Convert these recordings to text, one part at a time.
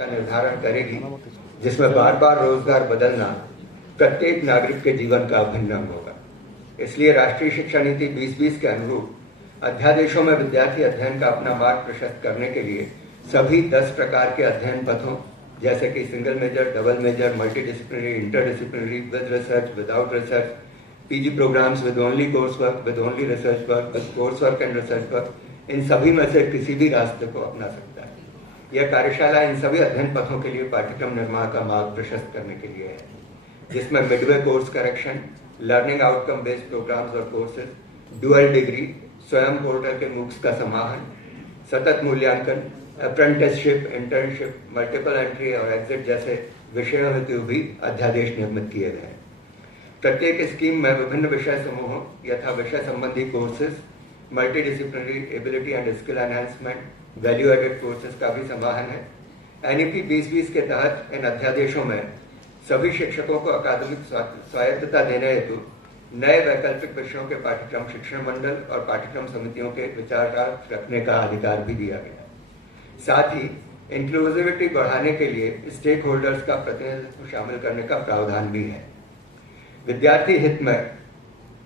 का निर्धारण करेगी, जिसमें बार बार रोजगार बदलना प्रत्येक नागरिक के जीवन का अभिन्न अंग होगा। इसलिए राष्ट्रीय शिक्षा नीति 2020 के अनुरूप अध्यादेशों में विद्यार्थी अध्ययन का अपना मार्ग प्रशस्त करने के लिए सभी 10 प्रकार के अध्ययन पथों जैसे कि single major, double major, multidisciplinary, interdisciplinary, with research, without research, PG programmes with only course work, with only research work, with course work and research work, इन सभी में से किसी भी रास्ते को अपना सकता है। यह कार्यशाला इन सभी अध्ययन पथों के लिए पाठ्यक्रम निर्माण का मार्ग प्रशस्त करने के लिए है, जिसमें midway course correction, learning outcome based programs और courses, dual degree, Swayam portal के मूक्स का समाहन, सतत मूल्यांकन, अप्रेंटिसशिप, इंटर्नशिप, मल्टीपल एंट्री और एग्जिट जैसे विषयों हेतु भी अध्यादेश निर्मित किए गए हैं। प्रत्येक स्कीम में विभिन्न विषय समूहों यथा विषय संबंधी courses, multidisciplinary ability and skill enhancement, value added courses का भी समाहन है। एनईपी 2020 के तहत इन अध्यादेशों में सभी शिक्षकों को अकादमिक स्वायत्तता देने हेतु नए वैकल्पिक विषयों के पाठ्यक्रम शिक्षण मंडल और पाठ्यक्रम समितियों के विचार रखने का अधिकार भी दिया गया। साथ ही इंक्लूसिविटी बढ़ाने के लिए स्टेक होल्डर्स का प्रतिनिधित्व शामिल करने का प्रावधान भी है। विद्यार्थी हित में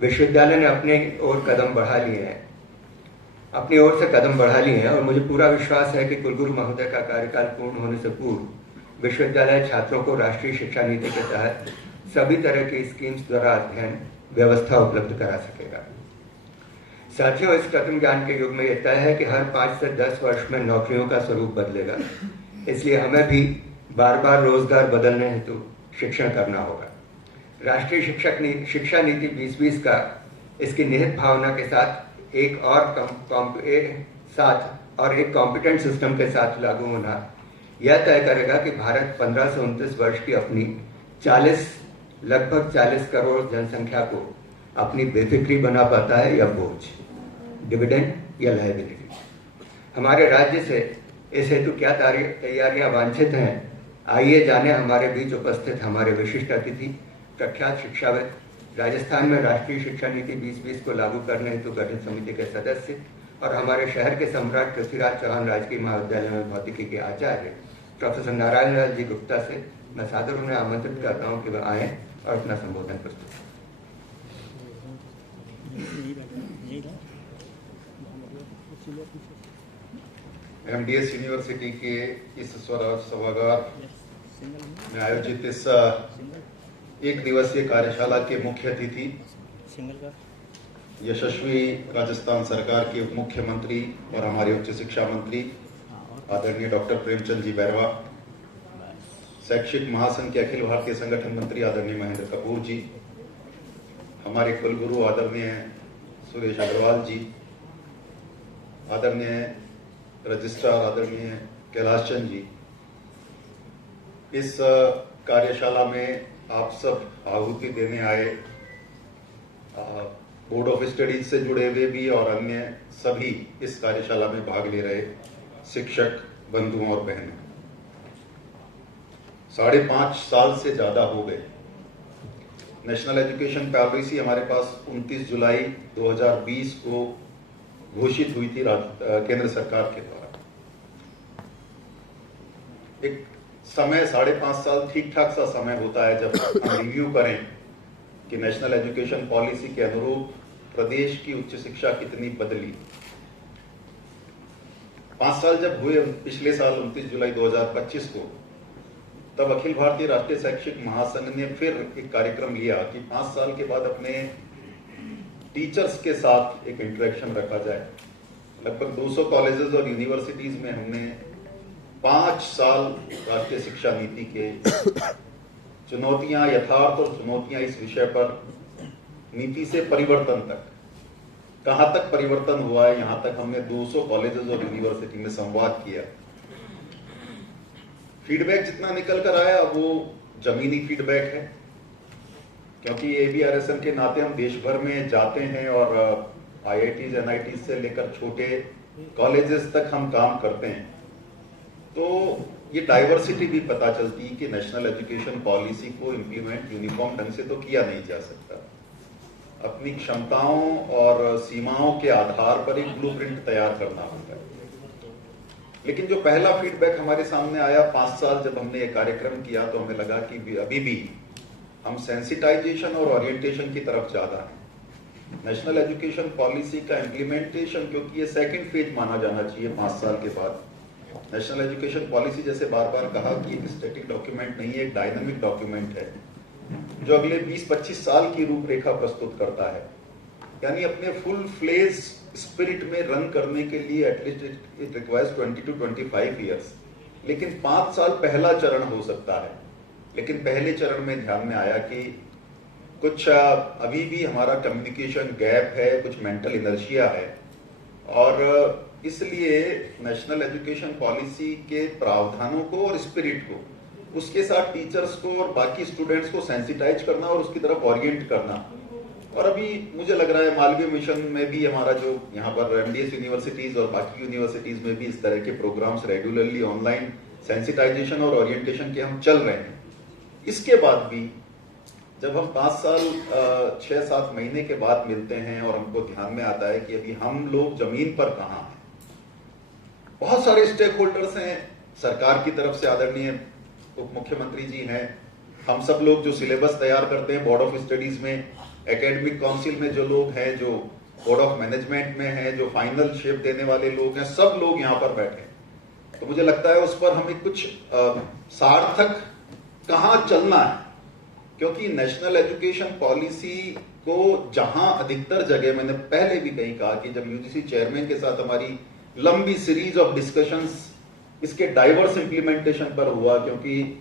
विश्वविद्यालय ने अपनी ओर कदम बढ़ा लिए हैं और मुझे पूरा विश्वास है कि कुलगुरु महोदय का कार्यकाल पूर्ण होने से पूर्व विश्वविद्यालय छात्रों को राष्ट्रीय शिक्षा नीति के तहत सभी तरह की स्कीम्स द्वारा अध्ययन व्यवस्था उपलब्ध करा सकेगा। साथियों, इस कृत्रिम ज्ञान के युग में यह तय है कि हर 5 से 10 वर्ष में नौकरियों का स्वरूप बदलेगा, इसलिए हमें भी बार बार रोजगार बदलने हेतु शिक्षण करना होगा। राष्ट्रीय शिक्षा नीति 2020 का इसकी निहित भावना के साथ एक कॉम्पिटेंट सिस्टम के साथ लागू होना यह तय करेगा कि भारत 15 से 29 वर्ष की अपनी लगभग 40 करोड़ जनसंख्या को अपनी बेफिक्री बना पाता है या बोझ, डिविडेंड या लायबिलिटी। हमारे राज्य से इस हेतु क्या तैयारियां वांछित हैं, आइए जाने हमारे बीच उपस्थित हमारे विशिष्ट अतिथि, प्रख्यात शिक्षाविद, राजस्थान में राष्ट्रीय शिक्षा नीति 2020 को लागू करने हेतु गठित समिति के सदस्य और हमारे शहर के सम्राट पृथ्वीराज चौहान राजकीय महाविद्यालय में भौतिकी के आचार्य प्रोफेसर नारायण लाल जी गुप्ता से मैं सादर उन्हें आमंत्रित करता हूँ कि वह आए और अपना संबोधन प्रस्तुत करें। एमडीएस यूनिवर्सिटी के इस स्वराज सभागार में आयोजित इस एक दिवसीय कार्यशाला के मुख्य अतिथि यशस्वी राजस्थान सरकार के उप मुख्यमंत्री और हमारे उच्च शिक्षा मंत्री आदरणीय डॉक्टर प्रेमचंद जी बैरवा, शैक्षिक महासंघ के अखिल भारतीय संगठन मंत्री आदरणीय महेंद्र कपूर जी, हमारे कुलगुरु आदरणीय सुरेश अग्रवाल जी, आदरणीय रजिस्ट्रार आदरणीय कैलाश चंद जी, इस कार्यशाला में आप सब आहुति देने आए बोर्ड ऑफ स्टडीज से जुड़े हुए भी और अन्य सभी इस कार्यशाला में भाग ले रहे शिक्षक बंधुओं और बहनों, 5.5 साल से ज्यादा हो गए। नेशनल एजुकेशन पॉलिसी हमारे पास 29 जुलाई 2020 को घोषित हुई थी केंद्र सरकार के द्वारा। एक समय 5.5 साल ठीक ठाक सा समय होता है जब हम रिव्यू करें कि नेशनल एजुकेशन पॉलिसी के अनुरूप प्रदेश की उच्च शिक्षा कितनी बदली। 5 साल जब हुए पिछले साल 29 जुलाई 2025 को, तब अखिल भारतीय राष्ट्रीय शैक्षिक महासंघ ने फिर एक कार्यक्रम लिया कि 5 साल के बाद अपने टीचर्स के साथ एक इंटरेक्शन रखा जाए। लगभग 200 कॉलेजेस और यूनिवर्सिटीज में हमने 5 साल राष्ट्रीय शिक्षा नीति के चुनौतियां, यथार्थ और चुनौतियां इस विषय पर, नीति से परिवर्तन तक कहां तक परिवर्तन हुआ है, यहां तक हमने 200 कॉलेजेस और यूनिवर्सिटी में संवाद किया। फीडबैक जितना निकल कर आया वो जमीनी फीडबैक है, क्योंकि एबीआरएसएन के नाते हम देश भर में जाते हैं और आईआईटीज, एनआईटीज से लेकर छोटे कॉलेजेस तक हम काम करते हैं, तो ये डाइवर्सिटी भी पता चलती है कि नेशनल एजुकेशन पॉलिसी को इम्प्लीमेंट यूनिफॉर्म ढंग से तो किया नहीं जा सकता। अपनी क्षमताओं और सीमाओं के आधार पर एक ब्लूप्रिंट तैयार करना होता है। लेकिन जो पहला फीडबैक हमारे सामने आया 5 साल जब हमने ये कार्यक्रम किया, तो हमें लगा कि अभी भी हम सेंसिटाइजेशन और ओरिएंटेशन की तरफ ज्यादा हैं। नेशनल एजुकेशन पॉलिसी का इम्प्लीमेंटेशन, क्योंकि ये सेकंड फेज माना जाना चाहिए 5 साल के बाद। नेशनल एजुकेशन पॉलिसी, जैसे बार बार कहा, कि एक स्टैटिक डॉक्यूमेंट नहीं है, एक डायनामिक डॉक्यूमेंट है जो अगले 20-25 साल की रूपरेखा प्रस्तुत करता है। यानी अपने फुल फ्लेज स्पिरिट में रन करने के लिए at least it requires 20 to 25 years. लेकिन 5 साल पहला चरण हो सकता है। लेकिन पहले चरण में ध्यान में आया कि कुछ अभी भी हमारा कम्युनिकेशन गैप है, कुछ मेंटल इनर्शिया है, और इसलिए नेशनल एजुकेशन पॉलिसी के प्रावधानों को और स्पिरिट को, उसके साथ टीचर्स को और बाकी स्टूडेंट्स को सेंसिटाइज करना और उसकी तरफ ओरिएंट करना। और अभी मुझे लग रहा है मालवीय मिशन में भी हमारा जो यहाँ पर एमडीएस यूनिवर्सिटीज और बाकी यूनिवर्सिटीज में भी इस तरह के प्रोग्राम्स रेगुलरली ऑनलाइन सेंसिटाइजेशन और ओरिएंटेशन के हम चल रहे हैं। इसके बाद भी जब हम 5 साल 6-7 महीने के बाद मिलते हैं और हमको ध्यान में आता है कि अभी हम लोग जमीन पर कहाँ हैं। बहुत सारे स्टेक होल्डर्स हैं, सरकार की तरफ से आदरणीय उप मुख्यमंत्री जी हैं, हम सब लोग जो सिलेबस तैयार करते हैं बोर्ड ऑफ स्टडीज में, एकेडमिक काउंसिल में जो लोग हैं, जो बोर्ड ऑफ मैनेजमेंट में हैं, जो फाइनल शेप देने वाले लोग हैं, सब लोग यहाँ पर बैठे हैं। तो मुझे लगता है उस पर हमें कुछ सार्थक कहाँ चलना है, क्योंकि नेशनल एजुकेशन पॉलिसी को जहां अधिकतर जगह, मैंने पहले भी कहीं कहा कि जब यूजीसी चेयरमैन के साथ हमारी लंबी सीरीज ऑफ डिस्कशंस इसके डाइवर्स इंप्लीमेंटेशन पर हुआ, क्योंकि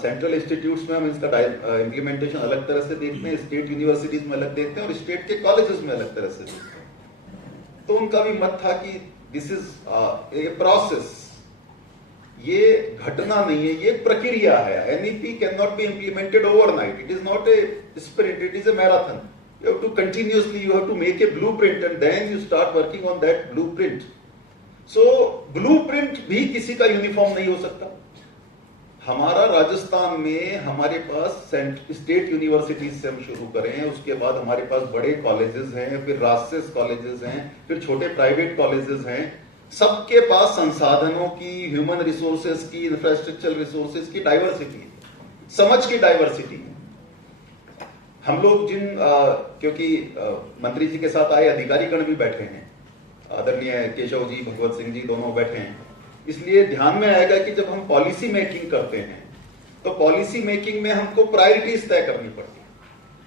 सेंट्रल इंस्टीट्यूट्स में हम इसका इंप्लीमेंटेशन अलग तरह से देखते हैं, स्टेट यूनिवर्सिटीज में अलग देखते हैं और स्टेट के कॉलेजेस में अलग तरह से देखते हैं। तो उनका भी मत था कि दिस इज ए प्रोसेस, ये घटना नहीं है, ये एक प्रक्रिया है। NEP can not be implemented overnight, it is not a sprint, it is a marathon. You have to continuously, you have to make a blueprint and then you start working on that blueprint. So blueprint भी किसी का uniform नहीं हो सकता। हमारा राजस्थान में हमारे पास state universities से हम शुरू करें, उसके बाद हमारे पास बड़े कॉलेजेस हैं, फिर राजसेस कॉलेजेस हैं, फिर छोटे प्राइवेट कॉलेजेस हैं। सबके पास संसाधनों की, ह्यूमन रिसोर्सेज की, इंफ्रास्ट्रक्चरल रिसोर्सेज की डाइवर्सिटी है, समझ की डाइवर्सिटी है। हम लोग क्योंकि मंत्री जी के साथ आए अधिकारीगण भी बैठे हैं, आदरणीय केशव जी, भगवत सिंह जी दोनों बैठे हैं, इसलिए ध्यान में आएगा कि जब हम पॉलिसी मेकिंग करते हैं तो पॉलिसी मेकिंग में हमको प्रायोरिटीज तय करनी पड़ती है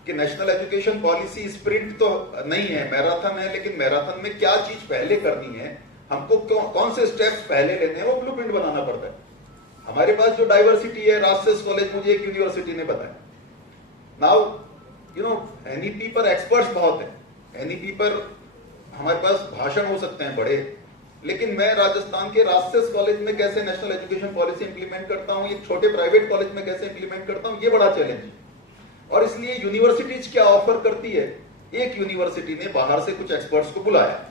कि नेशनल एजुकेशन पॉलिसी स्प्रिंट तो नहीं है, मैराथन है, लेकिन मैराथन में क्या चीज पहले करनी है, हमको कौन से स्टेप्स पहले लेने हैं, वो ब्लूप्रिंट बनाना पड़ता है। हमारे पास जो डाइवर्सिटी है, राजसेस कॉलेज मुझे एक यूनिवर्सिटी ने बताया। नाउ एनईपी पर एक्सपर्ट्स बहुत है, एनईपी पर हमारे पास भाषण हो सकते हैं बड़े, लेकिन मैं राजस्थान के राजसेस कॉलेज में कैसे नेशनल एजुकेशन पॉलिसी इंप्लीमेंट करता हूं, एक छोटे प्राइवेट कॉलेज में कैसे इंप्लीमेंट करता हूं, ये बड़ा चैलेंज है। और इसलिए यूनिवर्सिटीज क्या ऑफर करती है, एक यूनिवर्सिटी ने बाहर से कुछ एक्सपर्ट्स को बुलाया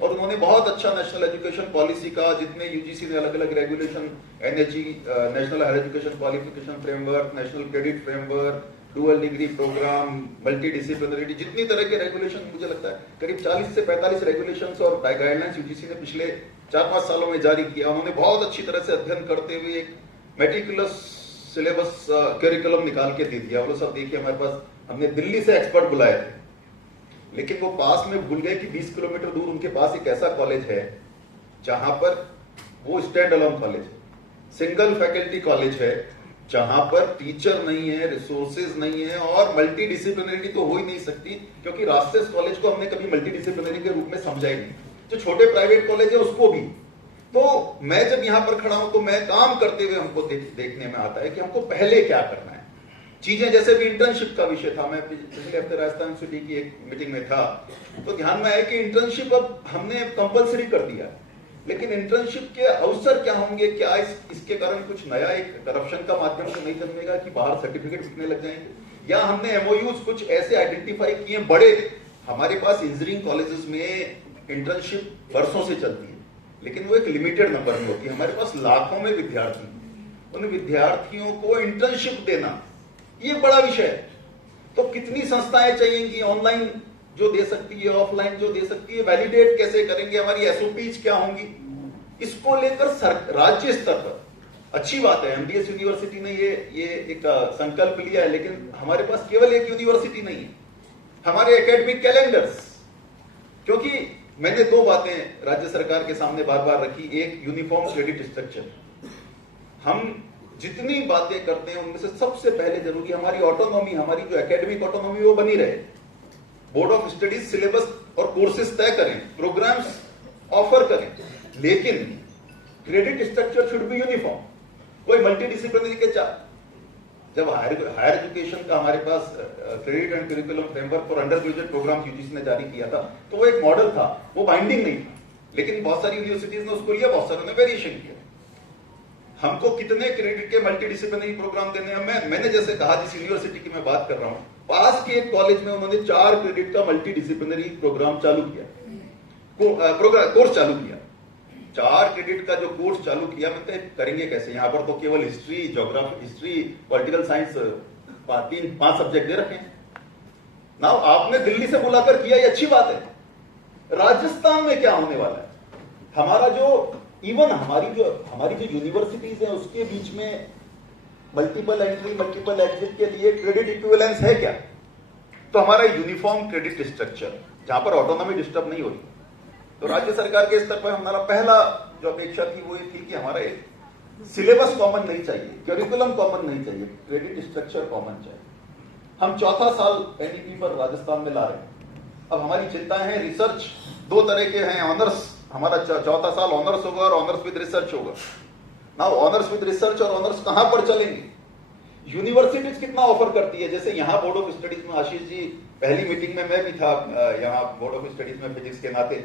और उन्होंने बहुत अच्छा नेशनल एजुकेशन पॉलिसी का, जितने यूजीसी ने अलग अलग regulation, NHE, national higher education qualification framework, national credit framework, dual degree programme, multi disciplinary, जितनी तरह के रेगुलेशन, मुझे लगता है करीब 40 से 45 रेगुलेशंस और गाइडलाइंस यूजीसी ने पिछले 4-5 सालों में जारी किया। उन्होंने बहुत अच्छी तरह से अध्ययन करते हुए एक मेटिकुलस सिलेबस करिकुलम निकाल के दे दिया। वो सब देखिए, हमारे पास हमने दिल्ली से एक्सपर्ट बुलाए थे, लेकिन वो पास में भूल गए कि 20 किलोमीटर दूर उनके पास एक ऐसा कॉलेज है जहां पर वो स्टैंड अलोन कॉलेज है, सिंगल फैकल्टी कॉलेज है, जहां पर टीचर नहीं है, रिसोर्सेज नहीं है और मल्टी डिसिप्लिनरी तो हो ही नहीं सकती, क्योंकि राजसेस कॉलेज को हमने कभी मल्टी डिसिप्लिनरी के रूप में समझा ही नहीं। जो छोटे प्राइवेट कॉलेज है उसको भी। तो मैं जब यहां पर खड़ा हूं तो मैं काम करते हुए हमको देखने में आता है कि हमको पहले क्या करना है। चीजें जैसे भी इंटर्नशिप का विषय था, मैं पिछले हफ्ते राजस्थान सिटी की एक मीटिंग में था, तो ध्यान में आया कि इंटर्नशिप अब हमने कंपलसरी कर दिया, लेकिन इंटर्नशिप के अवसर क्या होंगे, क्या इसके कारण कुछ नया एक करप्शन का माध्यम तो नहीं जन्मेगा कि बाहर सर्टिफिकेट बिकने लग जाएंगे, या हमने एमओयूज कुछ ऐसे आइडेंटिफाई किए बड़े। हमारे पास इंजीनियरिंग कॉलेजेस में इंटर्नशिप वर्षों से चलती है, लेकिन वो एक लिमिटेड नंबर में होती है। हमारे पास लाखों में विद्यार्थी, उन विद्यार्थियों को इंटर्नशिप देना ये बड़ा विषय है। तो कितनी संस्थाएं चाहिएंगी, ऑनलाइन जो दे सकती है, ऑफलाइन जो दे सकती है, वैलिडेट कैसे करेंगे, हमारी एसओपीज क्या होंगी। इसको लेकर राज्य स्तर पर अच्छी बात है, एमडीएस यूनिवर्सिटी ने ये एक संकल्प लिया है, लेकिन हमारे पास केवल एक यूनिवर्सिटी नहीं है, हमारे एकेडमिक कैलेंडर्स। क्योंकि मैंने दो बातें राज्य सरकार के सामने बार बार रखी, एक यूनिफॉर्म क्रेडिट स्ट्रक्चर। हम जितनी बातें करते हैं उनमें से सबसे पहले जरूरी हमारी ऑटोनॉमी, हमारी जो एकेडमिक ऑटोनॉमी वो बनी रहे। बोर्ड ऑफ स्टडीज सिलेबस और कोर्सेज तय करें, प्रोग्राम्स ऑफर करें, लेकिन credit structure should be uniform. कोई मल्टी डिसिप्लिनरी के जब हायर एजुकेशन का हमारे पास credit and curriculum framework for under graduate programme UGC ने जारी किया था, तो वो एक मॉडल था, वो बाइंडिंग नहीं था, लेकिन बहुत सारी यूनिवर्सिटीज ने उसको लिया, बहुत सारों ने वेरिएशन किया। हमको कितने क्रेडिट के मल्टी डिसिप्लिनरी प्रोग्राम देने हैं? मैंने जैसे कहा, जिस यूनिवर्सिटी की मैं बात कर रहा हूं, पास के एक कॉलेज में उन्होंने 4 क्रेडिट का मल्टी डिसिप्लिनरी प्रोग्राम चालू किया, कोर्स चालू किया। 4 क्रेडिट का जो कोर्स चालू किया, मतलब करेंगे कैसे? यहां पर तो केवल history, geography, history, political science 5 subject दे रखे हैं ना। आपने दिल्ली से बुलाकर किया, ये अच्छी बात है। राजस्थान में क्या होने वाला है? हमारा जो इवन हमारी जो यूनिवर्सिटीज है उसके बीच में मल्टीपल एंट्री, मल्टीपल एग्जिट के लिए क्रेडिट इक्विवेलेंस है क्या? तो हमारा यूनिफॉर्म क्रेडिट स्ट्रक्चर, जहां पर ऑटोनॉमी डिस्टर्ब नहीं हो रही। तो राज्य सरकार के स्तर पर हमारा पहला जो अपेक्षा थी वो ये थी कि हमारा एक सिलेबस कॉमन नहीं चाहिए, करिकुलम कॉमन नहीं चाहिए, क्रेडिट स्ट्रक्चर कॉमन चाहिए। हम चौथा साल एनईपी पर राजस्थान में ला रहे हैं। अब हमारी चिंताएं हैं, रिसर्च 2 तरह के हैं, ऑनर्स, हमारा चौथा साल ऑनर्स होगा और ऑनर्स विद रिसर्च होगा ना। ऑनर्स विद रिसर्च और ऑनर्स कहां पर चलेंगे? यूनिवर्सिटीज कितना ऑफर करती है? जैसे यहां बोर्ड ऑफ स्टडीज में, आशीष जी पहली मीटिंग में मैं भी था यहां बोर्ड ऑफ स्टडीज में फिजिक्स के नाते,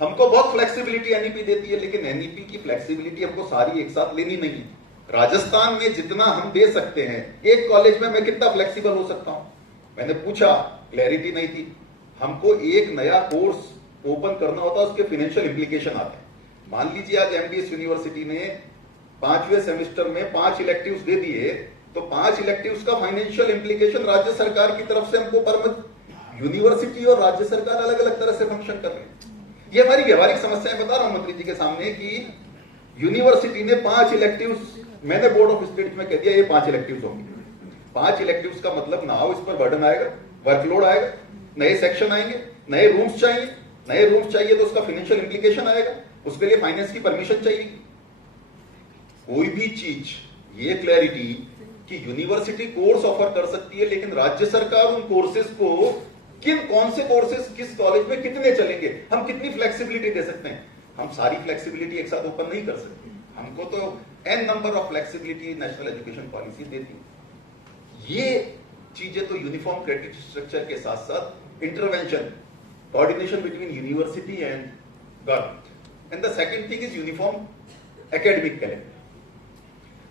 हमको बहुत फ्लेक्सिबिलिटी एनईपी देती है, लेकिन एनईपी की फ्लेक्सिबिलिटी हमको सारी एक साथ लेनी नहीं है। राजस्थान में जितना हम दे सकते हैं, एक कॉलेज में मैं कितना फ्लेक्सिबल हो सकता हूं? मैंने पूछा, क्लैरिटी नहीं थी। हमको एक नया कोर्स ओपन करना होता है, उसके फाइनेंशियल इंप्लीकेशन आते हैं। मान लीजिए आज एमडीएस यूनिवर्सिटी ने 5वें सेमेस्टर में 5 इलेक्टिव्स दे दिए, तो 5 इलेक्टिव्स का फाइनेंशियल इंप्लीकेशन राज्य सरकार की तरफ से हमको परमिट, यूनिवर्सिटी और राज्य सरकार अलग अलग तरह से फंक्शन कर रहे हैं। ये हमारी व्यवहारिक समस्याएं बता रहा हूं मंत्री जी के सामने कि यूनिवर्सिटी ने 5 इलेक्टिव्स, मैंने बोर्ड ऑफ स्टडीज में कह दिया ये 5 इलेक्टिव्स होंगे। 5 इलेक्टिव्स का मतलब ना हो, इस पर बर्डन आएगा, वर्कलोड आएगा, नए सेक्शन आएंगे, नए रूम्स चाहिए, नए रूम्स चाहिए तो उसका फाइनेंशियल इंप्लीकेशन आएगा, उसके लिए फाइनेंस की परमिशन चाहिए। कोई भी चीज, ये क्लैरिटी कि यूनिवर्सिटी कोर्स ऑफर कर सकती है, लेकिन राज्य सरकार उन कोर्सेज को कौन से कोर्सेज किस कॉलेज में कितने चलेंगे, हम कितनी फ्लेक्सिबिलिटी दे सकते हैं? हम सारी फ्लेक्सिबिलिटी एक साथ ओपन नहीं कर सकते। हमको तो n number of flexibility national education policy देती। ये चीजें तो यूनिफॉर्म क्रेडिट स्ट्रक्चर के साथ साथ intervention, coordination between university and government. And the second thing is uniform academic calendar.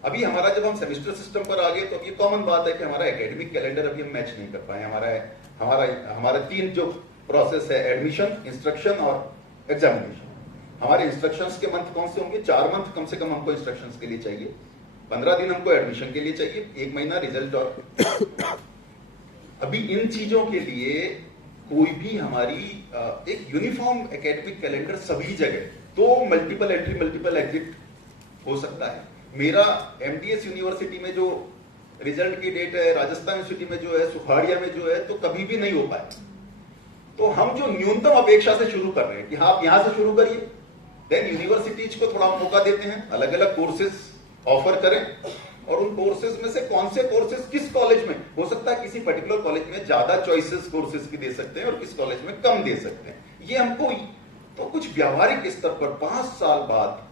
अभी हमारा जब हम सेमेस्टर सिस्टम पर आ गए, तो ये कॉमन बात है कि हमारा एकेडमिक कैलेंडर अभी हम मैच नहीं कर पाए। हमारा 3 जो प्रोसेस है, एडमिशन, इंस्ट्रक्शन और एग्जामिनेशन। हमारे इंस्ट्रक्शंस के मंथ कौन से होंगे? 4 मंथ कम से कम हमको इंस्ट्रक्शंस के लिए चाहिए, 15 दिन हमको एडमिशन के लिए चाहिए, 1 महीना रिजल्ट। और अभी इन चीजों के लिए कोई भी हमारी एक यूनिफॉर्म एकेडमिक कैलेंडर सभी जगह, तो मल्टीपल एंट्री, मल्टीपल एग्जिट हो सकता है। मेरा एमडीएस यूनिवर्सिटी में जो रिजल्ट की डेट है, राजस्थान यूनिवर्सिटी में जो है, सुखाड़िया में जो है, तो कभी भी नहीं हो पाए। तो हम जो न्यूनतम अपेक्षा से शुरू कर रहे हैं कि हाँ आप यहां से शुरू करिए, देन यूनिवर्सिटीज को थोड़ा मौका देते हैं, अलग अलग कोर्सेज ऑफर करें, और उन कोर्सेज में से कौन से कोर्सेज किस कॉलेज में हो सकता है, किसी पर्टिकुलर कॉलेज में ज्यादा चॉइसेस कोर्सेज की दे सकते हैं और किस कॉलेज में कम दे सकते हैं। ये हमको तो कुछ व्यावहारिक स्तर पर 5 साल बाद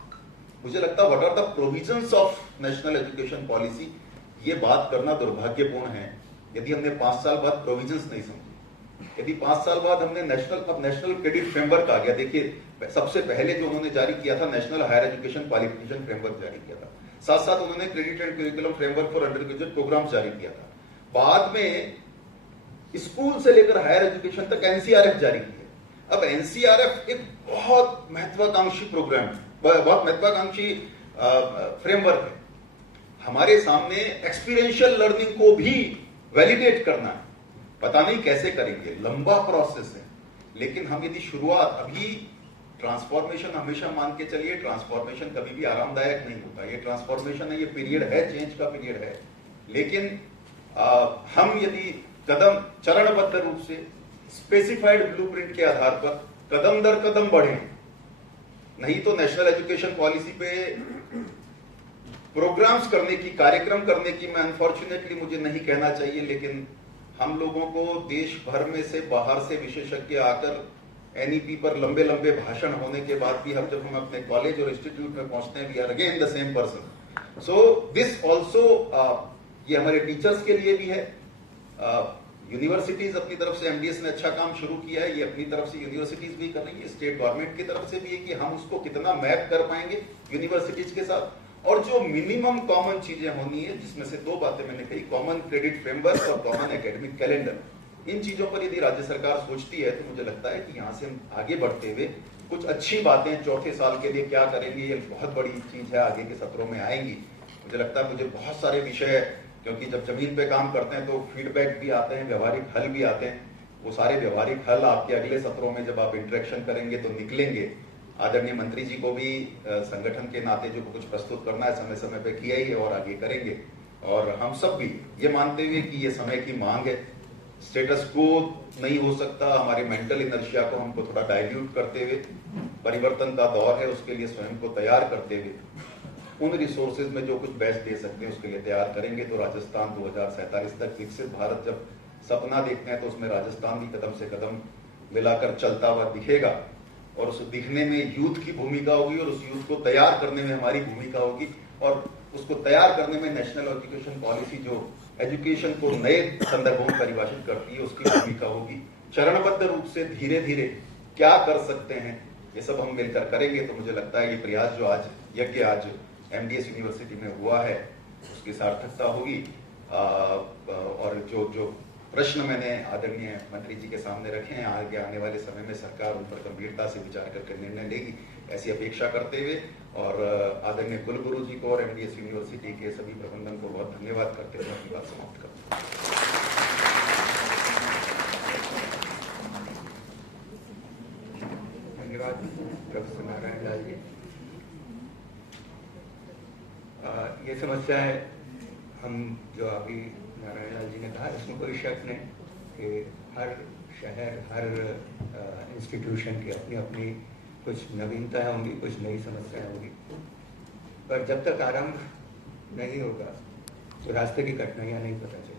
मुझे लगता है what are the provisions of national education policy, ये बात करना दुर्भाग्यपूर्ण है यदि हमने 5 साल बाद प्रोविजंस नहीं समझे। यदि 5 साल बाद हमने नेशनल क्रेडिट फ्रेमवर्क आ गया, देखिए सबसे पहले जो उन्होंने जारी किया था national higher education qualification framework जारी किया था, साथ साथ उन्होंने credit and curriculum framework for under graduate program जारी किया था, बाद में स्कूल से लेकर हायर एजुकेशन तक एनसीआरएफ जारी की है। अब एनसीआरएफ एक बहुत महत्वाकांक्षी प्रोग्राम है, बहुत महत्वाकांक्षी फ्रेमवर्क है। हमारे सामने एक्सपीरियंशियल लर्निंग को भी वैलिडेट करना है, पता नहीं कैसे करेंगे, लंबा प्रोसेस है, लेकिन हम यदि शुरुआत अभी ट्रांसफॉर्मेशन हमेशा मान के चलिए, ट्रांसफॉर्मेशन कभी भी आरामदायक नहीं होता। ये ट्रांसफॉर्मेशन है, ये पीरियड है, चेंज का पीरियड है। लेकिन हम यदि कदम चरणबद्ध रूप से स्पेसिफाइड ब्लूप्रिंट के आधार पर कदम दर कदम बढ़े, नहीं तो नेशनल एजुकेशन पॉलिसी पे प्रोग्राम्स करने की, कार्यक्रम करने की, मैं अनफॉर्चुनेटली मुझे नहीं कहना चाहिए, लेकिन हम लोगों को देश भर में से, बाहर से विशेषज्ञ आकर एनईपी पर लंबे लंबे भाषण होने के बाद भी जब हम अपने कॉलेज और इंस्टीट्यूट में पहुंचते हैं, we are again the same person. So this also, ये हमारे टीचर्स के लिए भी है। यूनिवर्सिटीज अपनी तरफ से, एमडीएस ने अच्छा काम शुरू किया है, ये अपनी तरफ से यूनिवर्सिटीज भी कर रही है, स्टेट गवर्नमेंट की तरफ से भी है कि हम उसको कितना मैप कर पाएंगे यूनिवर्सिटीज के साथ। और जो मिनिमम कॉमन चीजें होनी है, जिसमें से दो बातें मैंने कही, कॉमन क्रेडिट फ्रेमवर्क और कॉमन एकेडमिक कैलेंडर, इन चीजों पर यदि राज्य सरकार सोचती है तो मुझे लगता है कि यहाँ से हम आगे बढ़ते हुए कुछ अच्छी बातें चौथे साल के लिए क्या करेंगे, ये बहुत बड़ी चीज है, आगे के सत्रों में आएंगी। मुझे लगता है, मुझे बहुत सारे विषय, क्योंकि जब जमीन पे काम करते हैं तो फीडबैक भी आते हैं, व्यवहारिक हल भी आते हैं, वो सारे व्यवहारिक हल आपके अगले सत्रों में जब आप इंटरेक्शन करेंगे तो निकलेंगे। आदरणीय मंत्री जी को भी संगठन के नाते जो कुछ प्रस्तुत करना है समय समय पे किया ही है और आगे करेंगे। और हम सब भी ये मानते हुए कि ये समय की मांग है, स्टेटस को नहीं हो सकता, हमारे मेंटल इनर्शिया को हमको थोड़ा डाइल्यूट करते हुए, परिवर्तन का दौर है, उसके लिए स्वयं को तैयार करते हुए उन रिसोर्सेज में जो कुछ बेस्ट दे सकते हैं उसके लिए तैयार करेंगे। तो राजस्थान 2047 तक विकसित भारत जब सपना देखते हैं तो उसमें राजस्थान भी कदम से कदम मिलाकर चलता हुआ दिखेगा, और उस दिखने में यूथ की भूमिका होगी, और उस यूथ को तैयार करने में हमारी भूमिका होगी, और उसको तैयार करने में नेशनल एजुकेशन पॉलिसी जो एजुकेशन को नए संदर्भों में परिभाषित करती है उसकी भूमिका होगी। चरणबद्ध रूप से धीरे धीरे क्या कर सकते हैं ये सब हम मिलकर करेंगे। तो मुझे लगता है ये प्रयास जो आज यज्ञ आज एमडीएस यूनिवर्सिटी में हुआ है उसकी सार्थकता होगी। और जो प्रश्न मैंने आदरणीय मंत्री जी के सामने रखे हैं, आगे आने वाले समय में सरकार उन पर गंभीरता से विचार करके निर्णय लेगी, ऐसी अपेक्षा करते हुए, और आदरणीय कुलगुरु जी को और एमडीएस यूनिवर्सिटी के सभी प्रबंधन को बहुत धन्यवाद करते हुए अपनी बात समाप्त करता हूं। धन्यवाद प्रोफेसर नारायण लाल जी। ये समस्या है, हम जो अभी नारायण लाल जी ने कहा, इसमें कोई शक नहीं कि हर शहर, हर इंस्टीट्यूशन की अपनी अपनी कुछ नवीनताएं होंगी, कुछ नई समस्याएं होंगी, पर जब तक आरंभ नहीं होगा तो रास्ते की कठिनाइयां नहीं पता चलेंगी।